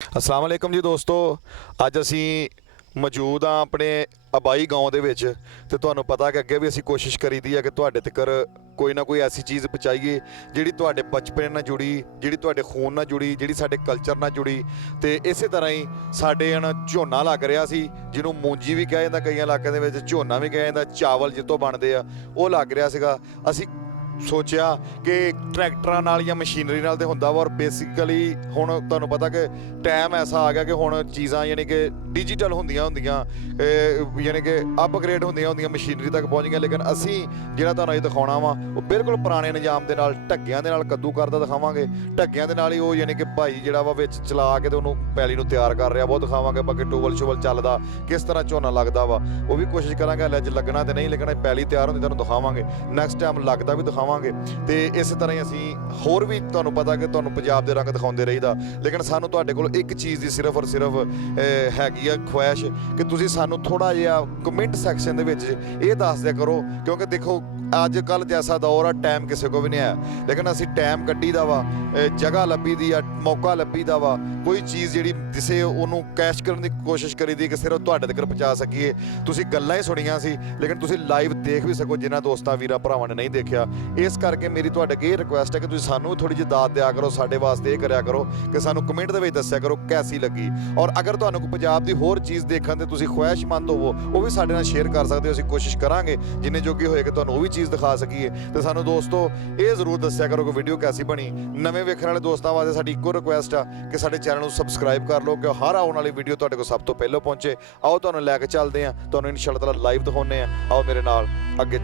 अस्सलाम वालेकुम जी दोस्तों। ਅੱਜ ਅਸੀਂ ਮੌਜੂਦ ਹਾਂ ਆਪਣੇ ਆਬਾਈ ਗਾਉਂ ਦੇ ਵਿੱਚ ਤੇ ਤੁਹਾਨੂੰ ਪਤਾ ਕਿ ਅੱਗੇ ਵੀ ਅਸੀਂ ਕੋਸ਼ਿਸ਼ ਕਰੀਦੀ ਹੈ ਕਿ ਤੁਹਾਡੇ ਤੱਕ ਕੋਈ ਨਾ ਕੋਈ ਐਸੀ ਚੀਜ਼ ਪਹੁੰਚਾਈਏ ਜਿਹੜੀ ਤੁਹਾਡੇ ਬਚਪਨ ਨਾਲ ਜੁੜੀ, ਜਿਹੜੀ ਤੁਹਾਡੇ ਖੂਨ ਨਾਲ ਜੁੜੀ, ਜਿਹੜੀ ਸਾਡੇ ਕਲਚਰ ਨਾਲ ਜੁੜੀ। ਤੇ ਇਸੇ ਤਰ੍ਹਾਂ ਹੀ ਸਾਡੇ ਹੁਣ ਝੋਨਾ ਲੱਗ ਰਿਹਾ ਸੀ, ਜਿਹਨੂੰ ਮੂੰਜੀ ਵੀ ਕਿਹਾ ਜਾਂਦਾ, ਕਈਆਂ ਇਲਾਕਿਆਂ ਦੇ ਵਿੱਚ ਝੋਨਾ ਵੀ ਕਿਹਾ ਜਾਂਦਾ, ਚਾਵਲ ਜਿੱਤੋਂ ਬਣਦੇ ਆ ਉਹ ਲੱਗ ਰਿਹਾ ਸੀਗਾ। ਅਸੀਂ ਸੋਚਿਆ ਕਿ ਟਰੈਕਟਰਾਂ ਨਾਲ ਜਾਂ ਮਸ਼ੀਨਰੀ ਨਾਲ ਤੇ ਹੁੰਦਾ ਵਾ, ਔਰ ਬੇਸਿਕਲੀ ਹੁਣ ਤੁਹਾਨੂੰ ਪਤਾ ਕਿ ਟਾਈਮ ਐਸਾ ਆ ਗਿਆ ਕਿ ਹੁਣ ਚੀਜ਼ਾਂ ਯਾਨੀ ਕਿ ਡਿਜੀਟਲ ਹੁੰਦੀਆਂ ਯਾਨੀ ਕਿ ਅਪਗ੍ਰੇਡ ਹੁੰਦੀਆਂ ਮਸ਼ੀਨਰੀ ਤੱਕ ਪਹੁੰਚ ਗਈਆਂ। ਲੇਕਿਨ ਅਸੀਂ ਜਿਹੜਾ ਤੁਹਾਨੂੰ ਇਹ ਦਿਖਾਉਣਾ ਵਾ ਉਹ ਬਿਲਕੁਲ ਪੁਰਾਣੇ ਨਿਜ਼ਾਮ ਦੇ ਨਾਲ, ਢੱਗਿਆਂ ਦੇ ਨਾਲ ਕੱਦੂ ਕਰਦਾ ਦਿਖਾਵਾਂਗੇ। ਢੱਗਿਆਂ ਦੇ ਨਾਲ ਹੀ ਉਹ ਯਾਨੀ ਕਿ ਭਾਈ ਜਿਹੜਾ ਵਾ ਵਿੱਚ ਚਲਾ ਕੇ ਤੇ ਉਹਨੂੰ ਪੈਲੀ ਨੂੰ ਤਿਆਰ ਕਰ ਰਿਹਾ ਬਹੁਤ ਦਿਖਾਵਾਂਗੇ। ਬਾਕੀ ਟੂਬਲ ਸ਼ੂਬਲ ਚੱਲਦਾ, ਕਿਸ ਤਰ੍ਹਾਂ ਝੋਨਾ ਲੱਗਦਾ ਵਾ ਉਹ ਵੀ ਕੋਸ਼ਿਸ਼ ਕਰਾਂਗੇ। ਹਲੇ ਅੱਜ ਲੱਗਣਾ ਤੇ ਨਹੀਂ, ਲੇਕਿਨ ਪੈਲੀ ਤਿਆਰ ਹੁੰਦੀ ਤੁਹਾਨੂੰ ਦਿਖਾਵਾਂਗੇ। ਨੈਕਸਟ ਟਾਈਮ ਲੱਗਦਾ ਵੀ ਦਿਖਾਵਾਂਗੇ। ਤੇ ਇਸੇ ਤਰ੍ਹਾਂ ਹੀ ਅਸੀਂ ਹੋਰ ਵੀ ਤੁਹਾਨੂੰ ਪਤਾ ਕਿ ਤੁਹਾਨੂੰ ਪੰਜਾਬ ਦੇ ਰੰਗ ਦਿਖਾਉਂਦੇ ਰਹੀਦਾ, ਲੇਕਿਨ ਸਾਨੂੰ ਤੁਹਾਡੇ ਕੋਲ ਇੱਕ ਚੀਜ਼ ਦੀ ਸਿਰਫ ਔਰ ਸਿਰਫ ਹੈਗੀ ਆ ਖੁਆਇਸ਼ ਕਿ ਤੁਸੀਂ ਸਾਨੂੰ ਥੋੜਾ ਜਿਹਾ ਕਮੈਂਟ ਸੈਕਸ਼ਨ ਦੇ ਵਿੱਚ ਇਹ ਦੱਸ ਦਿਆ ਕਰੋ, ਕਿਉਂਕਿ ਦੇਖੋ ਅੱਜ ਕੱਲ੍ਹ ਜੈਸਾ ਦੌਰ ਆ, ਟਾਈਮ ਕਿਸੇ ਕੋ ਵੀ ਨਹੀਂ ਹੈ, ਲੇਕਿਨ ਅਸੀਂ ਟਾਈਮ ਕੱਢੀ ਦਾ ਵਾ, ਜਗ੍ਹਾ ਲੱਭੀ ਦੀ ਆ, ਮੌਕਾ ਲੱਭੀ ਦਾ ਵਾ, ਕੋਈ ਚੀਜ਼ ਜਿਹੜੀ ਦਿਸੇ ਉਹਨੂੰ ਕੈਚ ਕਰਨ ਦੀ ਕੋਸ਼ਿਸ਼ ਕਰੀਦੀ ਕਿ ਸਿਰਫ ਤੁਹਾਡੇ ਤੱਕ ਪਹੁੰਚਾ ਸਕੀਏ। ਤੁਸੀਂ ਗੱਲਾਂ ਹੀ ਸੁਣੀਆਂ ਸੀ, ਲੇਕਿਨ ਤੁਸੀਂ ਲਾਈਵ ਦੇਖ ਵੀ ਸਕੋ ਜਿਨ੍ਹਾਂ ਦੋਸਤਾਂ ਵੀਰਾਂ ਭਰਾਵਾਂ ਨੇ ਨਹੀਂ ਦੇਖਿਆ। ਇਸ ਕਰਕੇ ਮੇਰੀ ਤੁਹਾਡੇ ਅੱਗੇ ਇਹ ਰਿਕੁਐਸਟ ਹੈ ਕਿ ਤੁਸੀਂ ਸਾਨੂੰ ਥੋੜ੍ਹੀ ਜਿਹੀ ਦਾਤ ਦਿਆ ਕਰੋ, ਸਾਡੇ ਵਾਸਤੇ ਇਹ ਕਰਿਆ ਕਰੋ ਕਿ ਸਾਨੂੰ ਕਮੈਂਟ ਦੇ ਵਿੱਚ ਦੱਸਿਆ ਕਰੋ ਕੈਸੀ ਲੱਗੀ। ਔਰ ਅਗਰ ਤੁਹਾਨੂੰ ਕੋਈ ਪੰਜਾਬ ਦੀ ਹੋਰ ਚੀਜ਼ ਦੇਖਣ ਦੇ ਤੁਸੀਂ ਖੁਆਇਸ਼ਮੰਦ ਹੋਵੋ, ਉਹ ਵੀ ਸਾਡੇ ਨਾਲ ਸ਼ੇਅਰ ਕਰ ਸਕਦੇ ਹੋ। ਅਸੀਂ ਕੋਸ਼ਿਸ਼ ਕਰਾਂਗੇ ਜਿੰਨੇ ਜੋਗੇ ਹੋਏ ਕਿ ਤੁਹਾਨੂੰ ਉਹ ਵੀ ਚੀਜ਼ ਦਿਖਾ ਸਕੀਏ। ਤੇ ਸਾਨੂੰ ਦੋਸਤੋ ਇਹ ਜ਼ਰੂਰ ਦੱਸਿਆ ਕਰੋ ਕਿ ਵੀਡੀਓ ਕੈਸੀ ਬਣੀ। ਨਵੇਂ ਵੇਖਣ ਵਾਲੇ ਦੋਸਤਾਂ ਵਾਸਤੇ ਸਾਡੀ ਇੱਕੋ ਰਿਕੁਐਸਟ ਆ ਕਿ ਸਾਡੇ ਚੈਨਲ ਨੂੰ ਸਬਸਕ੍ਰਾਈਬ ਕਰ ਲਓ ਕਿ ਹਰ ਆਉਣ ਵਾਲੀ ਵੀਡੀਓ ਤੁਹਾਡੇ ਕੋਲ ਸਭ ਤੋਂ ਪਹਿਲਾਂ ਪਹੁੰਚੇ। ਆਓ ਤੁਹਾਨੂੰ ਲੈ ਕੇ ਚੱਲਦੇ ਹਾਂ, ਤੁਹਾਨੂੰ ਇਨਸ਼ਾਅੱਲਾ ਤਾਲਾ ਲਾਈਵ ਦਿਖਾਉਂਦੇ ਹਾਂ। ਆਓ ਮੇਰੇ ਨਾਲ ਅੱਗੇ।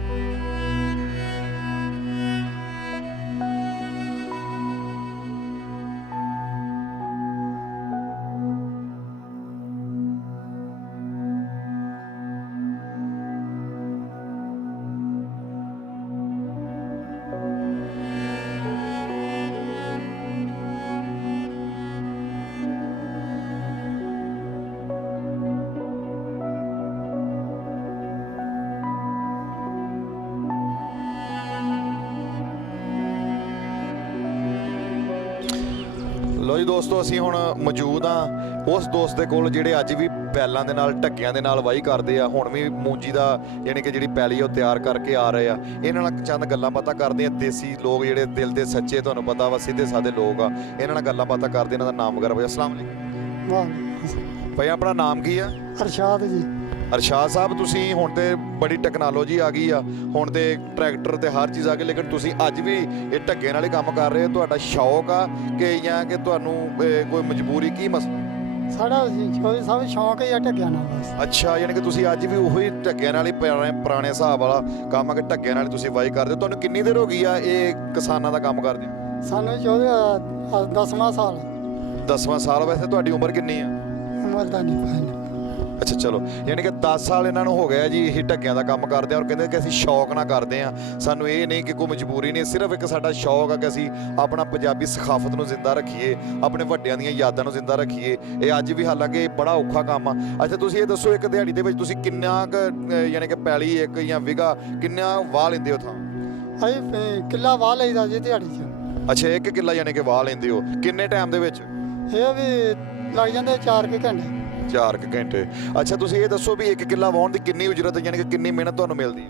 ਲੋ ਜੀ ਦੋਸਤੋ, ਅਸੀਂ ਹੁਣ ਮੌਜੂਦ ਹਾਂ ਉਸ ਦੋਸਤ ਦੇ ਕੋਲ ਜਿਹੜੇ ਅੱਜ ਵੀ ਬੈਲਾਂ ਦੇ ਨਾਲ, ਢੱਗਿਆਂ ਦੇ ਨਾਲ ਵਾਹੀ ਕਰਦੇ ਆ। ਹੁਣ ਵੀ ਮੂੰਜੀ ਦਾ ਯਾਨੀ ਕਿ ਜਿਹੜੀ ਪੈਲੀ ਉਹ ਤਿਆਰ ਕਰਕੇ ਆ ਰਹੇ ਆ। ਇਹਨਾਂ ਨਾਲ ਚੰਦ ਗੱਲਾਂ ਬਾਤਾਂ ਕਰਦੇ ਆ। ਦੇਸੀ ਲੋਕ ਜਿਹੜੇ ਦਿਲ ਦੇ ਸੱਚੇ, ਤੁਹਾਨੂੰ ਪਤਾ ਵਾ, ਸਿੱਧੇ ਸਾਦੇ ਲੋਕ ਆ। ਇਹਨਾਂ ਨਾਲ ਗੱਲਾਂ ਬਾਤਾਂ ਕਰਦੇ। ਇਹਨਾਂ ਦਾ ਨਾਮ ਵਗੈਰਾ ਭਾਈ। ਅਸਲਾਮ ਵਾਲੇਕੁਮ। ਵਾਹ, ਭਾਈ ਆਪਣਾ ਨਾਮ ਕੀ ਆ? ਅਰਸ਼ਾਦ ਜੀ। ਅਰਸ਼ਾਦ ਸਾਹਿਬ, ਤੁਸੀਂ ਹੁਣ ਤੇ ਬੜੀ ਟੈਕਨੋਲੋਜੀ ਆ ਗਈ ਆ, ਹੁਣ ਤੇ ਟਰੈਕਟਰ ਤੇ ਹਰ ਚੀਜ਼ ਆ ਗਈ, ਲੇਕਿਨ ਤੁਸੀਂ ਅੱਜ ਵੀ ਇਹ ਢੱਗੇ ਨਾਲ ਹੀ ਕੰਮ ਕਰ ਰਹੇ ਹੋ। ਤੁਹਾਡਾ ਸ਼ੌਕ ਆ ਕਿ ਜਾਂ ਕਿ ਤੁਹਾਨੂੰ ਕੋਈ ਮਜਬੂਰੀ, ਕੀ ਸਾਡਾ ਸਭ ਸ਼ੌਂਕ ਹੀ ਆ ਢੱਗਿਆਂ ਨਾਲ ਬਸ। ਅੱਛਾ, ਯਾਨੀ ਕਿ ਤੁਸੀਂ ਅੱਜ ਵੀ ਉਹੀ ਢੱਗਿਆਂ ਨਾਲ ਹੀ ਪੁਰਾਣੇ ਹਿਸਾਬ ਵਾਲਾ ਕੰਮ ਆ ਕਿ ਢੱਗਿਆਂ ਨਾਲ ਤੁਸੀਂ ਵਾਹੀ ਕਰਦੇ ਹੋ। ਤੁਹਾਨੂੰ ਕਿੰਨੀ ਦੇਰ ਹੋ ਗਈ ਆ ਇਹ ਕਿਸਾਨਾਂ ਦਾ ਕੰਮ ਕਰਦੇ? ਸਾਨੂੰ 10ਵਾਂ ਸਾਲ। 10ਵਾਂ ਸਾਲ। ਵੈਸੇ ਤੁਹਾਡੀ ਉਮਰ ਕਿੰਨੀ ਆ? ਉਮਰ ਦਾ ਨਹੀਂ ਪਤਾ। ਅੱਛਾ ਚਲੋ, ਯਾਨੀ ਕਿ 10 ਸਾਲ ਇਹਨਾਂ ਨੂੰ ਹੋ ਗਿਆ ਜੀ ਇਹ ਢੱਗਿਆਂ ਦਾ ਕੰਮ ਕਰਦੇ ਆ। ਔਰ ਕਹਿੰਦੇ ਕਿ ਅਸੀਂ ਸ਼ੌਕ ਨਾਲ ਕਰਦੇ ਆ, ਸਾਨੂੰ ਇਹ ਨਹੀਂ ਕਿ ਕੋਈ ਮਜਬੂਰੀ ਨਹੀਂ, ਸਿਰਫ ਇੱਕ ਸਾਡਾ ਸ਼ੌਕ ਆ ਕਿ ਅਸੀਂ ਆਪਣਾ ਪੰਜਾਬੀ ਸਖਾਫਤ ਨੂੰ ਜ਼ਿੰਦਾ ਰੱਖੀਏ, ਆਪਣੇ ਵੱਡਿਆਂ ਦੀਆਂ ਯਾਦਾਂ ਨੂੰ ਜ਼ਿੰਦਾ ਰੱਖੀਏ। ਇਹ ਅੱਜ ਵੀ ਹਾਲਾਂਕਿ ਬੜਾ ਔਖਾ ਕੰਮ ਆ। ਅੱਛਾ ਤੁਸੀਂ ਇਹ ਦੱਸੋ, ਇੱਕ ਦਿਹਾੜੀ ਦੇ ਵਿੱਚ ਤੁਸੀਂ ਕਿੰਨਾ ਕੁ ਯਾਨੀ ਕਿ ਪੈਲੀ ਇੱਕ ਜਾਂ ਵਿਗਾ ਕਿੰਨਾ ਵਾਹ ਲੈਂਦੇ ਹੋ? ਥਾਂ ਅਸੀਂ ਕਿੱਲਾ ਵਾਹ ਲਈਦਾ ਜੀ ਦਿਹਾੜੀ 'ਚ। ਅੱਛਾ, 1 ਕਿੱਲਾ ਯਾਨੀ ਕਿ ਵਾਹ ਲੈਂਦੇ ਹੋ। ਕਿੰਨੇ ਟਾਈਮ ਦੇ ਵਿੱਚ? ਇਹ ਵੀ ਲੱਗ ਜਾਂਦੇ 4 ਘੰਟੇ। 4 ਘੰਟੇ। ਅੱਛਾ ਤੁਸੀਂ ਇਹ ਦੱਸੋ ਵੀ 1 ਕਿੱਲਾ ਵਾਹੁਣ ਦੀ ਕਿੰਨੀ ਉਜਰਤ, ਯਾਨੀ ਕਿ ਕਿੰਨੀ ਮਿਹਨਤ ਤੁਹਾਨੂੰ ਮਿਲਦੀ ਹੈ?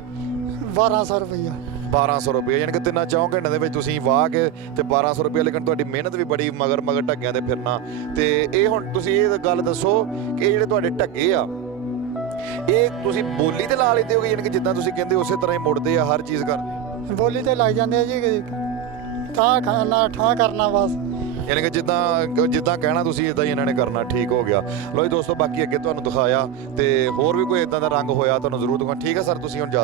1200 ਰੁਪਈਆ। 1200 ਰੁਪਏ, ਯਾਨੀ ਕਿ 3-4 ਘੰਟਿਆਂ ਦੇ ਵਿੱਚ ਤੁਸੀਂ ਵਾਹ ਕੇ ਤੇ 1200 ਰੁਪਏ। ਲੇਕਿਨ ਤੁਹਾਡੀ ਮਿਹਨਤ ਵੀ ਬੜੀ, ਮਗਰ ਢੱਗਿਆਂ ਤੇ ਫਿਰਨਾ। ਤੇ ਇਹ ਹੁਣ ਤੁਸੀਂ ਇਹ ਗੱਲ ਦੱਸੋ ਕਿ ਜਿਹੜੇ ਤੁਹਾਡੇ ਢੱਗੇ ਆ, ਇਹ ਤੁਸੀਂ ਬੋਲੀ ਤੇ ਲਾ ਲੈਂਦੇ ਹੋ, ਯਾਨੀ ਕਿ ਜਿੱਦਾਂ ਤੁਸੀਂ ਕਹਿੰਦੇ ਉਸੇ ਤਰ੍ਹਾਂ ਹੀ ਮੁੜਦੇ ਆ, ਹਰ ਚੀਜ਼ ਕਰਦੇ? ਬੋਲੀ ਤੇ ਲੱਗ ਜਾਂਦੇ ਆ ਜੀ, ਠਾਂ ਖਾਣਾ ਠਾਂ ਕਰਨਾ ਬਸ। ਯਾਨੀ ਕਿ ਜਿੱਦਾਂ ਕਹਿਣਾ ਤੁਸੀਂ ਇਦਾਂ ਹੀ ਇਹਨਾਂ ਨੇ ਕਰਨਾ। ਠੀਕ ਹੋ ਗਿਆ। ਲੋ ਜੀ ਦੋਸਤੋ, ਬਾਕੀ ਅੱਗੇ ਤੁਹਾਨੂੰ ਦਿਖਾਇਆ ਤੇ ਹੋਰ ਵੀ ਕੋਈ ਇਦਾਂ ਦਾ ਰੰਗ ਹੋਇਆ ਤੁਹਾਨੂੰ ਜ਼ਰੂਰ ਦਿਖਾਉਂ। ਠੀਕ ਹੈ ਸਰ, ਤੁਸੀਂ ਹੁਣ ਜਾ